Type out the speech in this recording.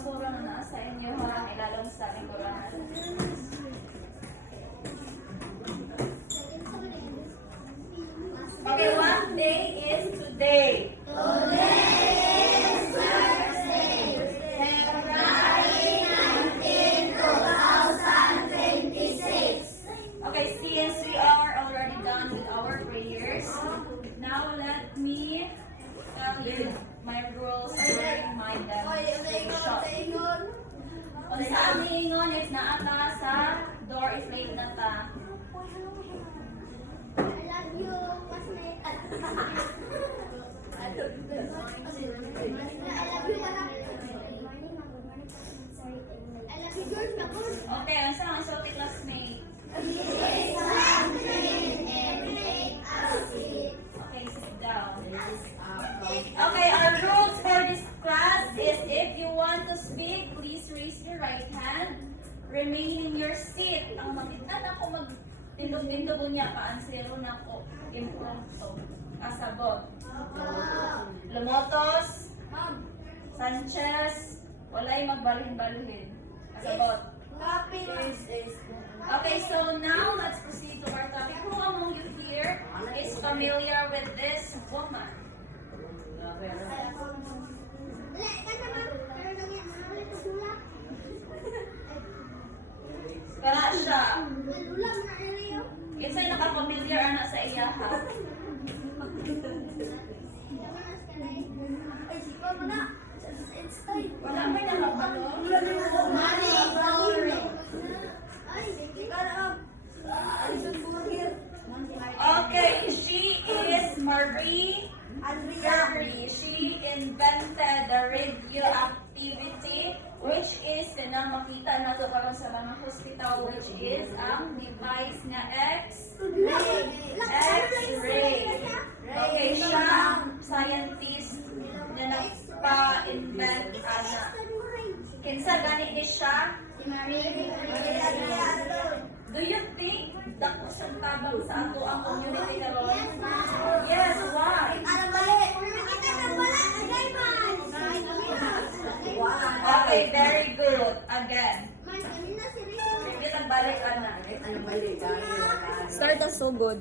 basura na naa sa inyo ha, ilalong sa lingkurahan. Okay, what day is today? Okay, since we are already done with our prayers, now let me tell you my rules during my demonstration. Kung sa aming ingon, if naata sa door, if late na ta. Okay, ang sa ang sorting classmate. Okay, sit down. Okay, our rules for this class is if you want to speak, please raise your right hand. Remain in your seat. Ang makita na ko mag-tindog-tindog niya pa, ang zero na ko. Impromptu. Asabot. Lumotos. Sanchez. Walay magbalhin-balhin. Asabot. Okay, so now let's proceed to our topic. Who among you here is familiar with this woman? Kara siya. Kinsay naka-familiar anak sa iya ha? Wala may nakapalo? Okay, she is Marie Andrea. She invented the radioactivity, which is na makita na to karon sa mga hospital, which is ang device nga X-ray. Okay, siya ang scientist na nagpa-invent ana. Kinsa gani ni siya? Do you think dako siyang tabang sa ato ang community karon? Yes, why? Okay, very good. Again. Sige lang balik ana. Start us so good.